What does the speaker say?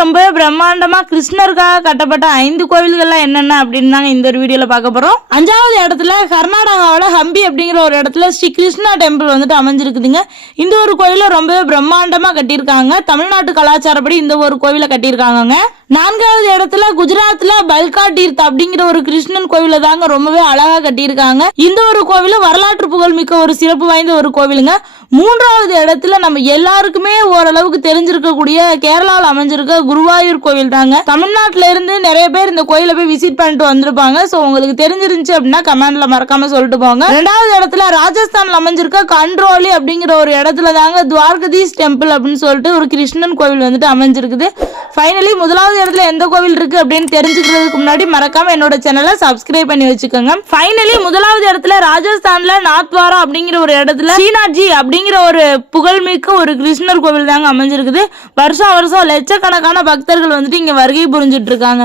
ரொம்பவே பிரம்மாண்டமா கிருஷ்ணருக்காக கட்டப்பட்ட 5 கோவில்கள்லாம் என்னென்ன அப்படின்னு தாங்க இந்த ஒரு வீடியோல பார்க்க போறோம். 5வது இடத்துல கர்நாடகாவோட ஹம்பி அப்படிங்கிற ஒரு இடத்துல ஸ்ரீ கிருஷ்ணா டெம்பிள் வந்துட்டு அமைஞ்சிருக்குதுங்க. இந்த ஒரு கோயில ரொம்பவே பிரம்மாண்டமா கட்டியிருக்காங்க. தமிழ்நாட்டு கலாச்சாரப்படி இந்த ஒரு கோவிலை கட்டியிருக்காங்க. 4வது இடத்துல குஜராத்ல பல்கா தீர்த் அப்படிங்கிற ஒரு கிருஷ்ணன் கோவில தாங்க ரொம்பவே அழகா கட்டியிருக்காங்க. இந்த ஒரு கோவில வரலாற்று புகழ்மிக்க ஒரு சிறப்பு வாய்ந்த ஒரு கோவிலுங்க. 3வது இடத்துல நம்ம எல்லாருக்குமே ஓரளவுக்கு தெரிஞ்சிருக்கக்கூடிய கேரளாவில் அமைஞ்சிருக்க குருவாயூர் கோவில் தாங்க. தமிழ்நாட்டில இருந்து நிறைய பேர் இந்த கோயிலை போய் விசிட் பண்ணிட்டு வந்திருப்பாங்க. சோ உங்களுக்கு தெரிஞ்சிருந்துச்சு அப்படின்னா கமெண்ட்ல மறக்காம சொல்லிட்டு போங்க. 2வது இடத்துல ராஜஸ்தான்ல அமைஞ்சிருக்க கண்ட்ரோலி அப்படிங்கிற ஒரு இடத்துல தாங்க துவாரகதீஷ் டெம்பிள் அப்படின்னு சொல்லிட்டு ஒரு கிருஷ்ணன் கோவில் வந்துட்டு அமைஞ்சிருக்குது. ஃபைனலி 1வது இடத்துல எந்த கோவில் இருக்கு அப்படின்னு தெரிஞ்சுக்கிறதுக்கு முன்னாடி மறக்காம என்னோட சேனலை சப்ஸ்கிரைப் பண்ணி வச்சுக்கோங்க. ஃபைனலி 1வது இடத்துல ராஜஸ்தான்ல நாத்வாரா அப்படிங்கிற ஒரு இடத்துல ஸ்ரீநாத்ஜி அப்படிங்கிற ஒரு புகழ்மிக்க ஒரு கிருஷ்ணர் கோவில் தாங்க அமைஞ்சிருக்குது. வருஷம் வருஷம் லட்சக்கணக்கான பக்தர்கள் வந்துட்டு இங்க வருகை புரிஞ்சிட்டு இருக்காங்க.